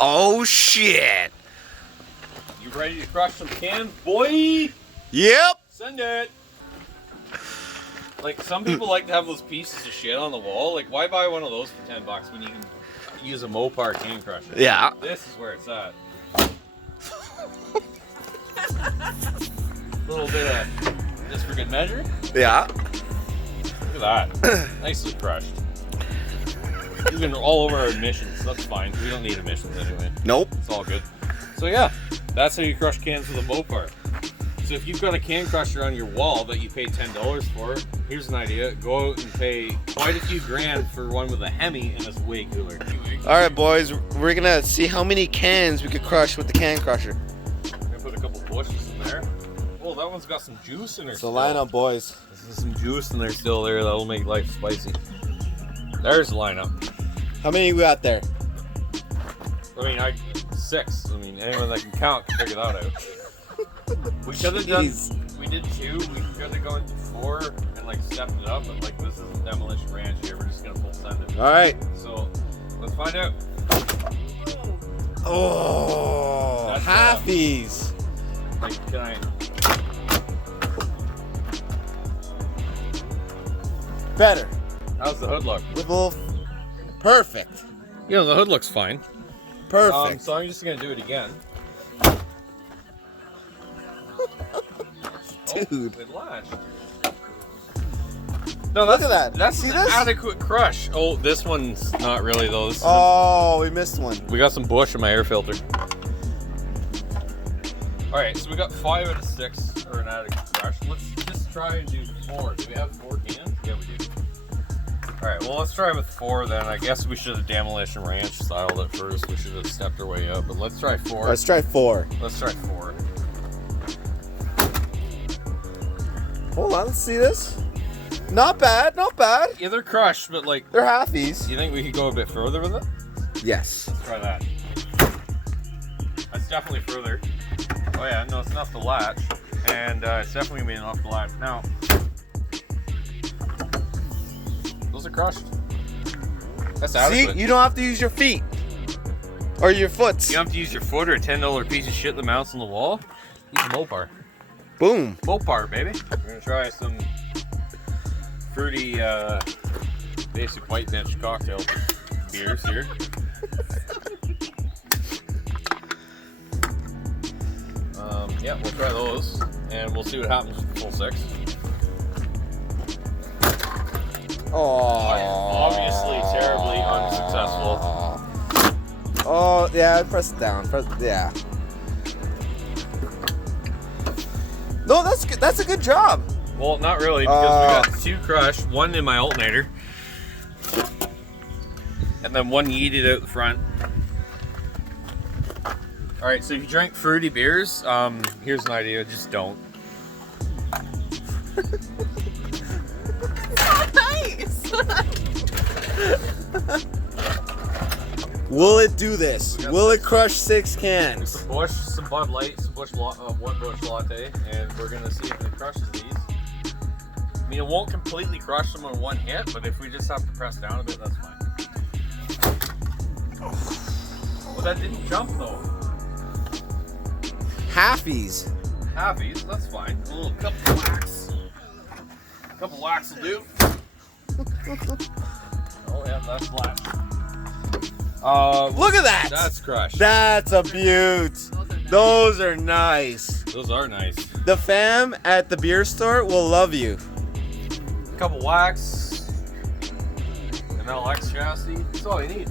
Oh shit! You ready to crush some cans, boy? Yep. Send it. Like, some people like to have those pieces of shit on the wall. Like, why buy one of those for $10 when you can use a Mopar Can Crusher? Yeah. This is where it's at. Little bit of just for good measure. Yeah. Look at that. Nicely crushed. Even all over our emissions. That's fine. We don't need emissions anyway. Nope. It's all good. So yeah, that's how you crush cans with a Mopar. So if you've got a can crusher on your wall that you paid $10 for, here's an idea. Go out and pay quite a few grand for one with a Hemi, and it's way cooler. Alright boys, we're gonna see how many cans we could crush with the can crusher. I'm gonna put a couple bushes in there. Oh, that one's got some juice in there. So line up, boys. There's some juice in there still there that'll make life spicy. There's the lineup. How many we got there? I mean, 6. I mean, anyone that can count can figure that out. We could have done. We did 2. We could have gone to 4 and like stepped it up, but like this is a demolition ranch here. We're just gonna full send it. All right. So let's find out. Oh, That's halfies. Like, can I? Better. How's the hood look? With a little. Perfect. You know, the hood looks fine. Perfect. So I'm just gonna do it again. Dude. Oh, it latched. No, Look at that. That's See an this? adequate crush. Oh, this one's not really though. This is We missed one. we got some bush in my air filter. All right, so we got 5 out of 6 are an adequate crush. Let's just try and do 4. Do we have 4 cans? Yeah, we do. All right, well, let's try with 4 then. I guess we should have demolition ranch styled it first. We should have stepped our way up, but let's try 4. Let's try 4. Let's try 4. Hold on, let's see this. Not bad, not bad. Yeah, they're crushed, but like, They're halfies. you think we could go a bit further with it? Yes. Let's try that. That's definitely further. Oh yeah, no, it's enough to latch, and it's definitely gonna be enough to latch. Now, those are crushed. That's adequate. See, you don't have to use your feet or your foots. You don't have to use your foot or a $10 piece of shit that mounts on the wall. Use a Mopar. Boom. Mopar, baby. We're gonna try some fruity, basic white bitch cocktail beers here. Yeah, we'll try those, and we'll see what happens with the full 6. Oh. Obviously terribly unsuccessful. Oh, yeah, press it down. Yeah. No, that's good. That's a good job. Well, not really, because we got 2 crushed, 1 in my alternator, and then 1 yeeted out the front. All right, so if you drink fruity beers, here's an idea: just don't. Nice. Will it do this? Will it crush 6 cans? Some Bush, some Bud Light, some Bush, 1 Bush latte, and we're gonna see if it crushes these. I mean, it won't completely crush them in 1 hit, but if we just have to press down a bit, that's fine. Well, that didn't jump though. Halfies. Halfies, that's fine. A little couple whacks. A couple whacks will do. Oh yeah, that's flat. Look at that. That's crushed. That's a beaut. Those are nice. Those are nice. The fam at the beer store will love you. A couple whacks. An LX chassis. That's all you need.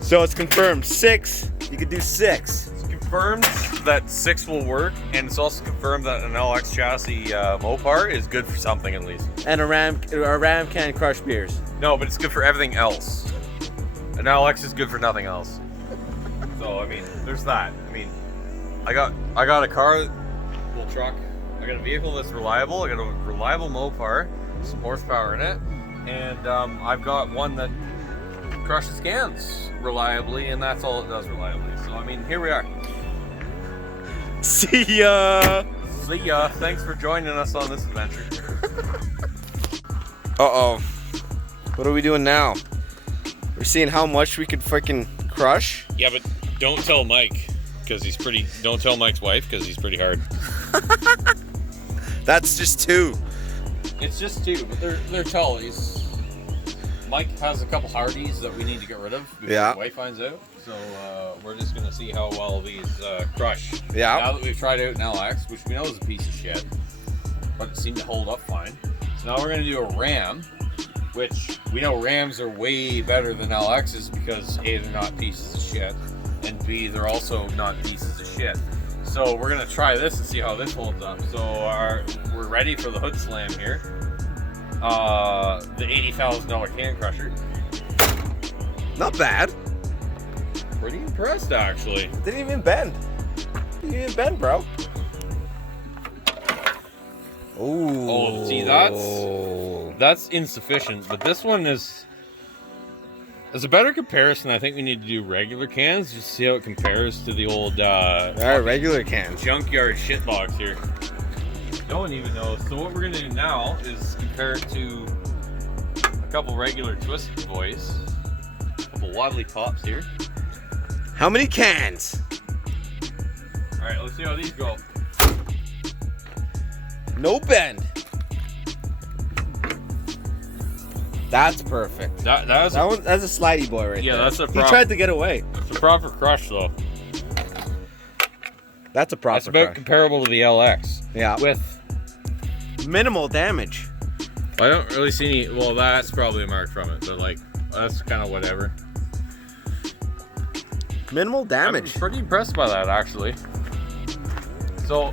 So it's confirmed. 6. You could do 6. It's confirmed that 6 will work, and it's also confirmed that an LX chassis Mopar is good for something at least. And a Ram can crush beers. No, but it's good for everything else. An LX is good for nothing else. So I mean, there's that. I mean, I got a car, little truck. I got a vehicle that's reliable. I got a reliable Mopar, some horsepower in it, and I've got one that crushes cans reliably, and that's all it does reliably. So I mean, here we are. See ya. See ya. Thanks for joining us on this adventure. Uh-oh. What are we doing now? We're seeing how much we could freaking crush. crush. Yeah, but don't tell Mike because he's pretty. Don't tell Mike's wife because he's pretty hard. That's just 2. It's just 2, but they're tallies. Mike has a couple hardies that we need to get rid of before Yeah. the wife finds out. So we're just gonna see how well these crush. Yeah. Now that we've tried out an LX, which we know is a piece of shit, but it seemed to hold up fine. So now we're gonna do a Ram, which we know Rams are way better than LXs because A, they're not pieces of shit, and B, they're also not pieces of shit. So we're gonna try this and see how this holds up. So we're ready for the hood slam here. The $80,000 Can Crusher. Not bad. Pretty impressed, actually. Didn't even bend. Didn't even bend, bro. Ooh. Oh, see, that's insufficient. But this one is a better comparison. I think we need to do regular cans just to see how it compares to the old regular cans. junkyard shitbox here. No one even knows. So what we're gonna do now is compare it to a couple regular Twisted Boys, a couple Waddly Pops here. How many cans? All right, let's see how these go. No bend. That's perfect. That's That's a slidey boy right there. Yeah, that's a He tried to get away. a proper crush though. That's a proper That's about crush. comparable to the LX. Yeah. With Minimal damage. I don't really see any. Well, that's probably a mark from it, but like that's kind of whatever. Minimal damage. I'm pretty impressed by that actually. So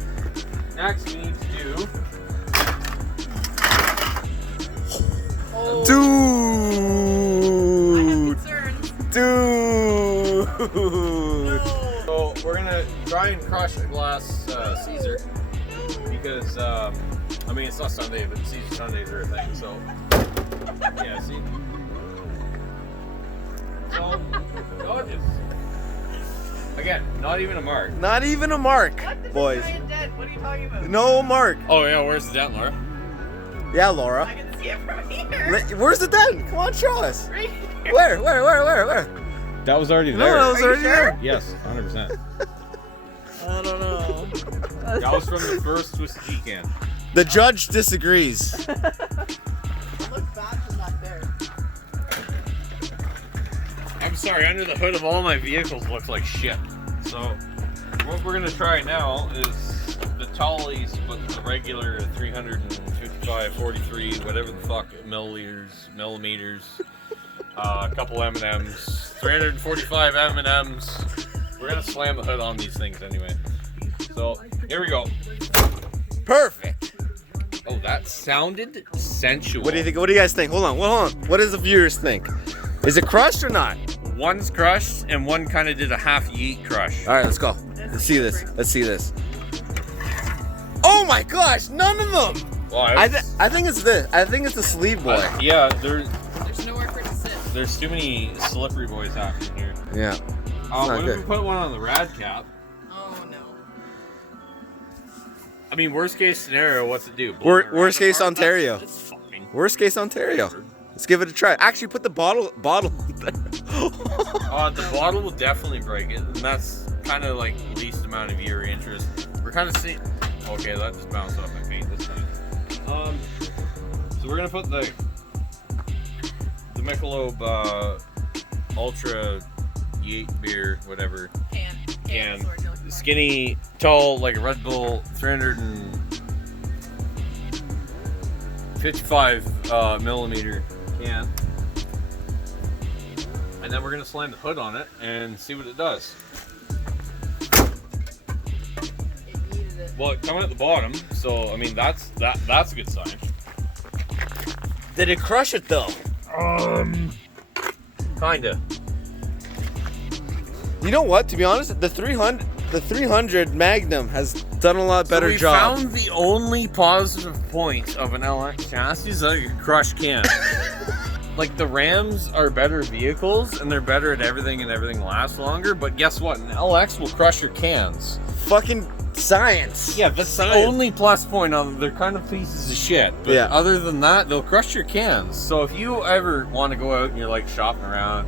next we need to do. Oh, Dude. I have concerns. Dude. No. So we're gonna try and crush a glass Caesar because I mean it's not Sunday, but Caesar Sundays are a thing. So yeah, see. So gorgeous. Again, not even a mark. Not even a mark, What? This boys. is giant dead. What are you talking about? No mark. Oh yeah, where's the dent, Laura? Yeah, I Laura. can see it from here. Where's the dent? Come on, show us. Right here. Where? That was already No, there. that was Are you already sure? there. Yes, 100%. I don't know. That was from the first Twisted G can. The judge disagrees. It looks bad from back there. I'm sorry, under the hood of all my vehicles looks like shit. So, what we're gonna try now is the Tallies, but the regular 355, 43, whatever the fuck, millimeters, a couple M&Ms, 345 M&Ms. We're gonna slam the hood on these things anyway. So, here we go. Perfect. Oh, that sounded sensual. What do you think? What do you guys think? Hold on. What does the viewers think? Is it crushed or not? One's crushed and one kind of did a half yeet crush. All right, let's go. Let's see this. Oh my gosh, none of them. Well, I think it's this. I think it's the sleeve boy. Yeah, There's nowhere for it to sit. there's too many slippery boys happening here. Yeah. What not if we good. put one on the rad cap? Oh no. I mean, worst case scenario, what's it do? Blow my Worst rad case apart? Ontario. That's fine. Worst case Ontario. Let's give it a try. Actually, put the bottle there. The bottle will definitely break it, and that's kind of like least amount of your interest. We're kind of seeing. Okay, that just bounced off my paint this time. So we're gonna put the Michelob Ultra Yeet beer, whatever. Can. Skinny, tall, like a Red Bull, 355 millimeter can. And then we're gonna slam the hood on it and see what it does. It needed it. Well, it coming at the bottom, so I mean that's a good sign. Did it crush it though? Kinda. You know what? To be honest, the 300 Magnum has done a lot better so we job. found the only positive point of an LX chassis is that it can crush cans. Like the Rams are better vehicles and they're better at everything and everything lasts longer. But guess what? An LX will crush your cans. Fucking science. Yeah, that's the Science. only plus point on them. They're kind of pieces of shit. But Yeah. other than that, they'll crush your cans. So if you ever want to go out and you're like shopping around,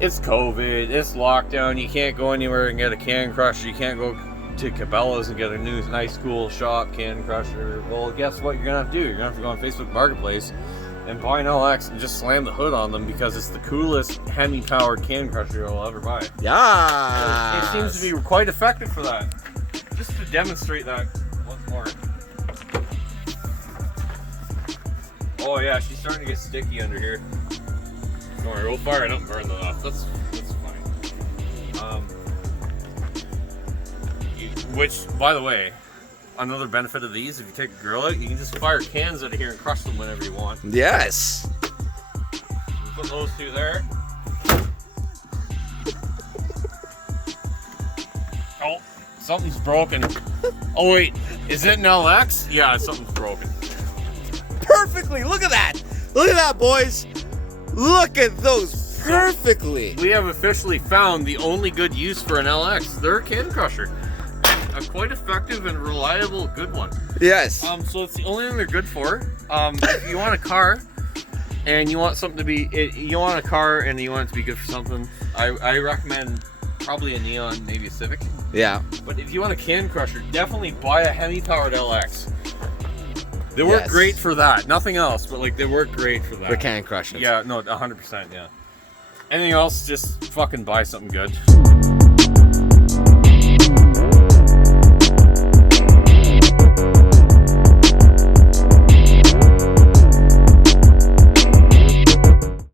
it's COVID, it's lockdown, you can't go anywhere and get a can crusher, you can't go to Cabela's and get a new nice cool shop can crusher. Well, guess what you're gonna have to do? You're gonna have to go on Facebook Marketplace and buy an LX and just slam the hood on them because it's the coolest Hemi-powered can crusher you'll ever buy. Yeah. It seems to be quite effective for that. Just to demonstrate that once more. Oh yeah, she's starting to get sticky under here. Don't worry, we'll fire it up and burn that off. That's fine. Which, by the way, another benefit of these, if you take a grill out, you can just fire cans out of here and crush them whenever you want. Yes. Put those two there. Oh, something's broken. Oh wait, is it an LX? Yeah, something's broken. Perfectly. Look at that. Look at that, boys. Look at those perfectly. We have officially found the only good use for an LX. They're a can crusher. A quite effective and reliable good one. Yes. So it's the only thing they're good for. If you want a car and you want something to be, you want a car and you want it to be good for something, I recommend probably a Neon, maybe a Civic. Yeah. But if you want a can crusher, definitely buy a Hemi-powered LX. They work Yes. great for that. Nothing else, but like they work great for that. For can crushers. Yeah, no, 100%. Yeah. Anything else, just fucking buy something good.